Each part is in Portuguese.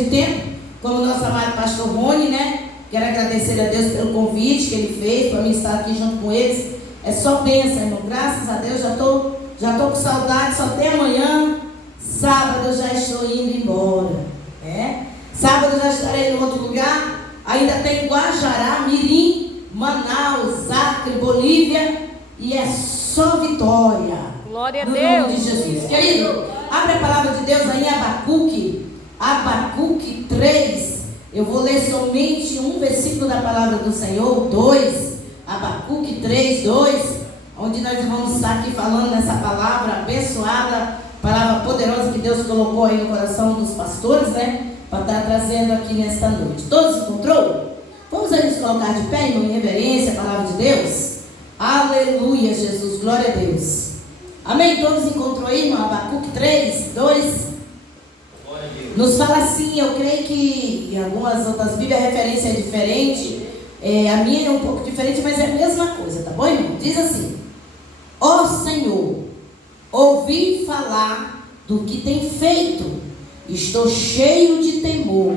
perder de tempo, como o nosso amado pastor Rony, né? Quero agradecer a Deus pelo convite que ele fez para mim estar aqui junto com eles. É só bênção, irmão. Graças a Deus, já tô com saudade, só tem amanhã. Sábado eu já estou indo embora. Sábado eu já estarei em outro lugar. Ainda tem Guajará, Mirim, Manaus, Acre, Bolívia. E é só vitória. Glória a no Deus. nome de Jesus. Querido, abre a palavra de Deus aí em Abacuque 3. Eu vou ler somente um versículo da palavra do Senhor, 2. Abacuque 3, 2. Onde nós vamos estar aqui falando nessa palavra abençoada, palavra poderosa que Deus colocou aí no coração dos pastores, né? Para estar trazendo aqui nesta noite. Todos encontrou? Vamos aí nos colocar de pé, em reverência à palavra de Deus? Aleluia, Jesus, glória a Deus. Amém? Todos encontrou aí, irmão? Abacuque 3, 2. Nos fala assim, eu creio que em algumas outras Bíblias a referência é diferente. A minha é um pouco diferente, mas é a mesma coisa, tá bom, irmão? Diz assim: ó Senhor, ouvi falar do que tem feito, estou cheio de temor.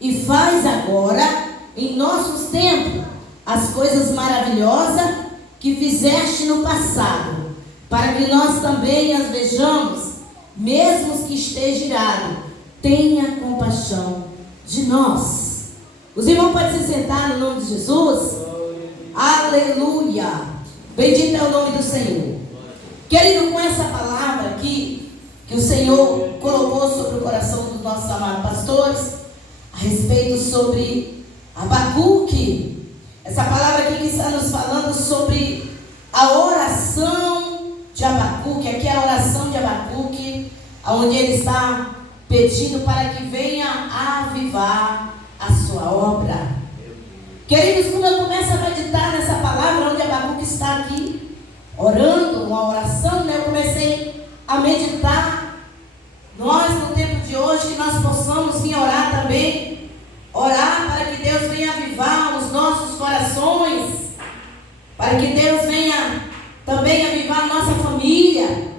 E faz agora, em nossos tempos, as coisas maravilhosas que fizeste no passado, para que nós também as vejamos, mesmo que esteja irado. Tenha compaixão de nós. Os irmãos podem se sentar no nome de Jesus? Aleluia! Bendito é o nome do Senhor. Querido, com essa palavra aqui, que o Senhor colocou sobre o coração dos nossos amados pastores, a respeito sobre Abacuque, essa palavra aqui que está nos falando sobre a oração de Abacuque. Aqui é a oração de Abacuque, onde ele está pedindo para que venha avivar a sua obra. Queridos, quando eu começo a meditar nessa palavra, onde Abacuque está aqui, orando, uma oração, né? Eu comecei a meditar. Nós, no tempo de hoje, que nós possamos vir orar também, orar para que Deus venha avivar os nossos corações, para que Deus venha também avivar a nossa família,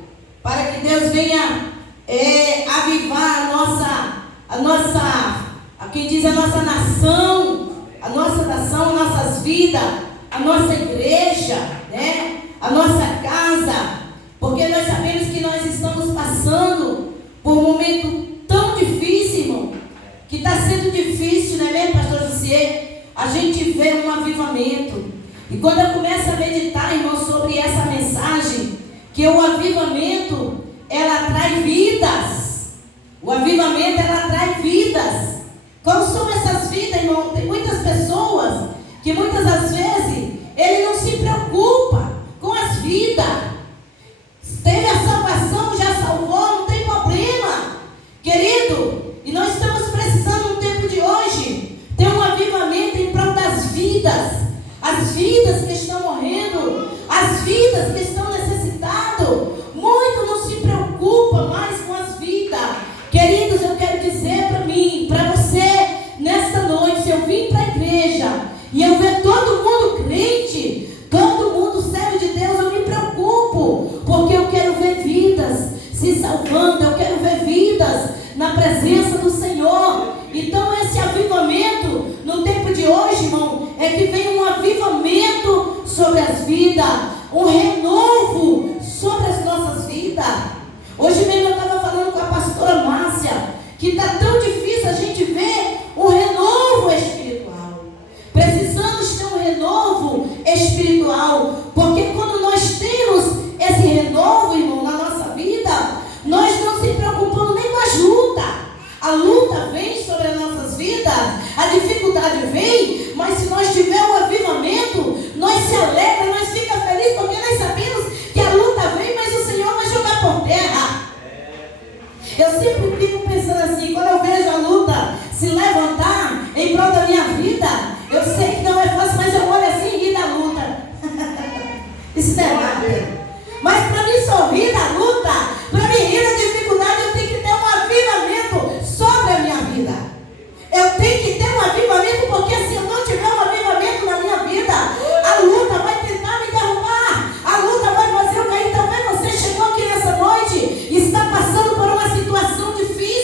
para que Deus venha avivar a nossa nação, nossas vidas, a nossa igreja, né? A nossa casa, porque nós sabemos que nós estamos passando por um momento tão difícil, irmão, que está sendo difícil, não é mesmo, pastor José? A gente vê um avivamento. E quando eu começo a meditar, irmão, sobre essa mensagem, que o avivamento, ela atrai vidas. O avivamento, ela atrai vidas. Como são essas vidas, irmão? Tem muitas pessoas que muitas das vezes ele não se preocupa com as vidas. Teve a salvação, já salvou, não tem problema, querido. E nós estamos precisando no tempo de hoje ter um avivamento em prol das vidas. As vidas que estão morrendo, as vidas que estão necessitadas. Muito não se preocupa mais com as vidas. Queridos, eu quero dizer para mim, para você, nesta noite, se eu vim para a igreja e eu ver todo mundo crente, todo mundo servo de Deus, eu me preocupo, porque eu quero ver vidas se salvando, eu quero ver vidas na presença do Senhor. Então esse avivamento no tempo de hoje, irmão, é que vem um avivamento sobre as vidas, um renovo sobre as nossas vidas. Hoje mesmo eu estava falando com a pastora Márcia, que está tão difícil a gente ver um renovo espiritual. Precisamos ter um renovo espiritual, porque quando nós temos esse renovo, irmão, na nossa vida, nós não se preocupamos nem com as lutas. A luta vem sobre as nossas vidas, a dificuldade vem, mas se nós tivermos um avivamento, nós se alegramos, nós ficamos felizes, porque nós sabemos que a luta vem, mas o Senhor vai jogar por terra. Eu sempre fico pensando assim, quando eu vejo a luta se levantar em prol da minha vida, eu sei que não é fácil, mas eu olho assim e rio da luta. Isso não é nada. Mas para mim sorrir da luta, para mim rir da dificuldade, eu tenho que ter um avivamento sobre a minha vida. Eu tenho que ter um avivamento, porque se eu não tiver um avivamento na minha vida, a luta vai tentar me derrubar, a luta vai fazer eu cair. Talvez você chegou aqui nessa noite e está passando por uma situação difícil.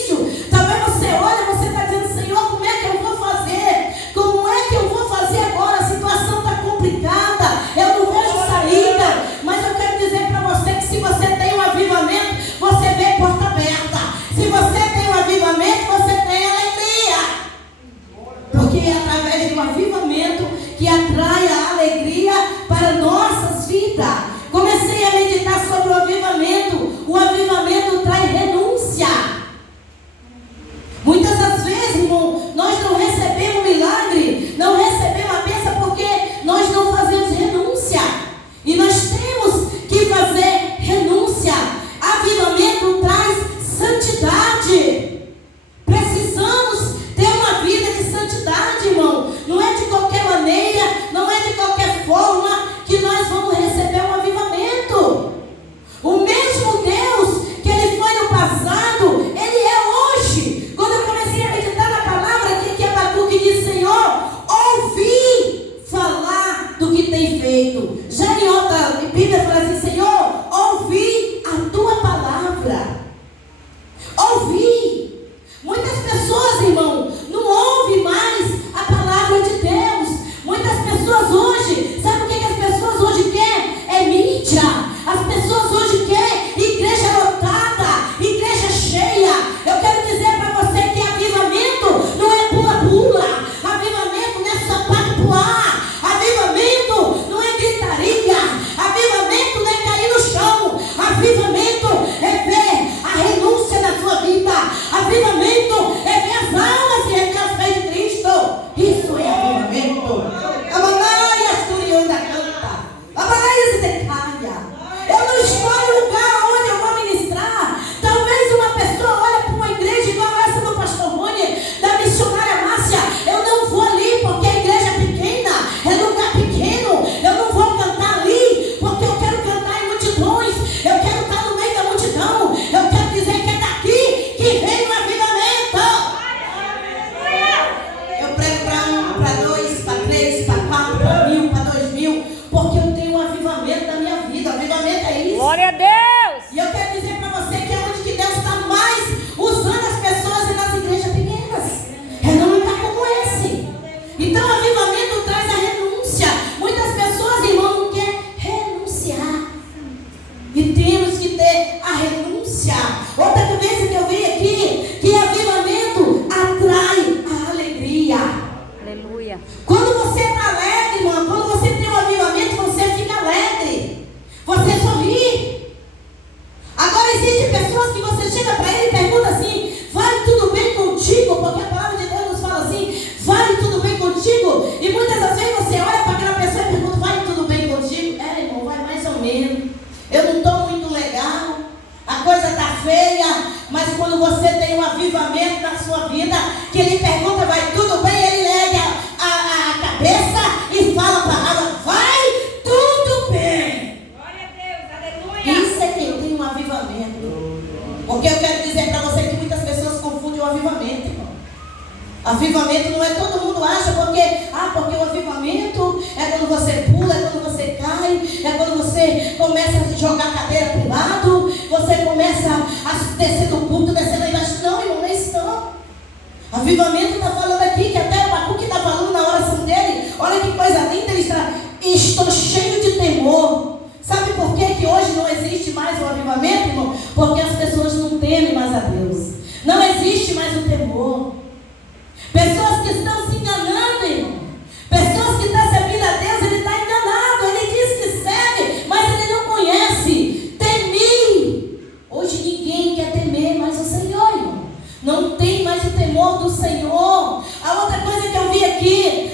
sua vida, que ele pergunta, vai tudo bem? Ele ergue a cabeça e fala a palavra, vai tudo bem. Glória a Deus, aleluia. Isso é quem tem um avivamento. Porque eu quero dizer para você que muitas pessoas confundem o avivamento, irmão. Avivamento não é todo mundo acha porque o avivamento é quando você pula, é quando você cai, é quando você começa a jogar a cadeira para o lado, você começa a descer do púlpito, descer lá embaixo. Não, irmão, não é isso não. Avivamento está falando aqui, que até o Abacuque está falando na oração dele, olha que coisa linda, ele está, estou cheio de temor. Sabe por que hoje não existe mais o avivamento, irmão? Porque as pessoas não temem mais a Deus. Não existe mais o temor. Pessoas que estão se enganando, irmão. Pessoas que estão servindo a Deus, ele está enganado. Ele diz que serve, mas ele não conhece. Temi. Hoje ninguém quer temer mais o Senhor, irmão. Não tem mais o temor do Senhor. A outra coisa que eu vi aqui,